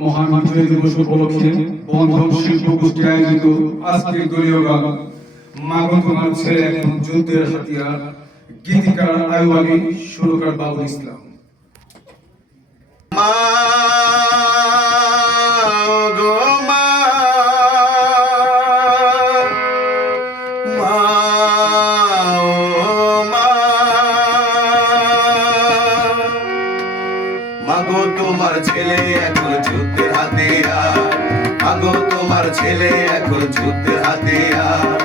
মহান বিজয় দিবস উপলক্ষে বন্ধন শিল্প গোষ্ঠী আয়োজিত আজকের দলীয় গান। মাগন তোমার ছেলে এখন যুদ্ধের হাতিয়ার। গীতিকার আয়ু সুরকার বাবুল ইসলাম। মাগো তোমার ছেলে এখন যুদ্ধের হাতিয়ার মাগো তোমার ছেলে এখন যুদ্ধের হাতিয়ার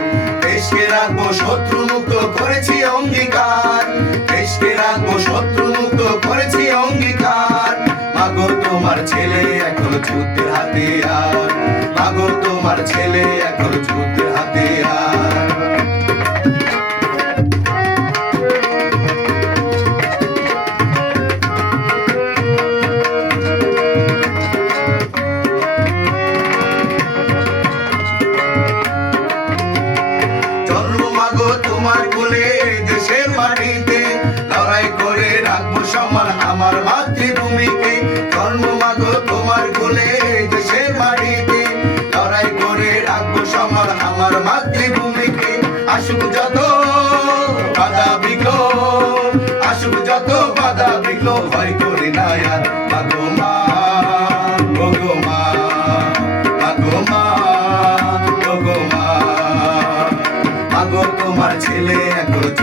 দেশকে রাখব শত্রু মুক্ত করেছি অঙ্গীকার। দেশকে রাখব শত্রু মুক্ত করেছি অঙ্গীকার। মাগো তোমার ছেলে এখন যুদ্ধের হাতিয়ার মাগো তোমার ছেলে এখন যুদ্ধের হাতিয়ার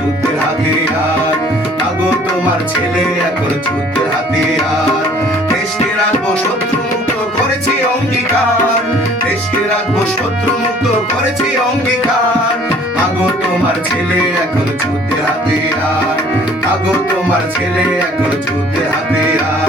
যুদ্ধের হাতিয়ার। আগো তোমার ছেলে এখন যুদ্ধের হাতিয়ার। দেশকে রাখব শত্রু মুক্ত করেছি অঙ্গীকার। দেশকে রাখব শত্রু মুক্ত করেছি অঙ্গীকার। আগো তোমার ছেলে এখন যুদ্ধের হাতিয়ার। আগো তোমার ছেলে এখন যুদ্ধের হাতিয়ার।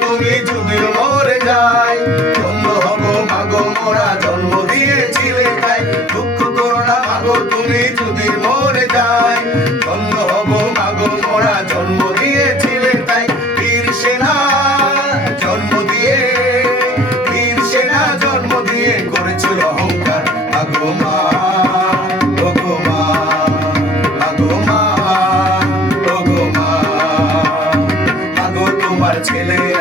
তুমি যদি মরে যাই, জন্ম হব মাগো মোরা জন্ম দিয়েছিলে তাই। দুঃখ করো মাগো তুমি যদি মরে যাই, জন্ম হব মাগো মোরা জন্ম দিয়েছিলে তাই। বীর সেনা জন্ম দিয়ে, বীর সেনা জন্ম দিয়ে করেছিল অহংকার। মাগো মা ছেলে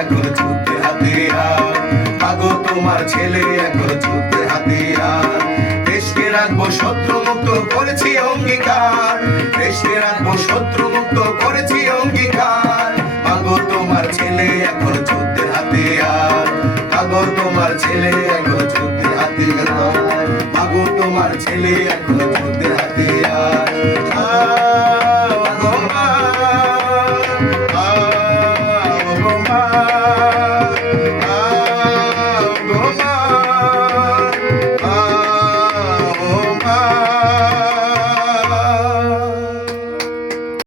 তোমার ছেলে এখন যুদ্ধে হাতিয়ার। দেশকে রাখব শত্রু মুক্ত করেছি অঙ্গীকার। দেশকে রাখব শত্রু মুক্ত করেছি অঙ্গীকার। আগো তোমার ছেলে এখন যুদ্ধে হাতিয়ার। আগো তোমার ছেলে এখন যুদ্ধে হাতিয়ার। আগো তোমার ছেলে এখন যুদ্ধে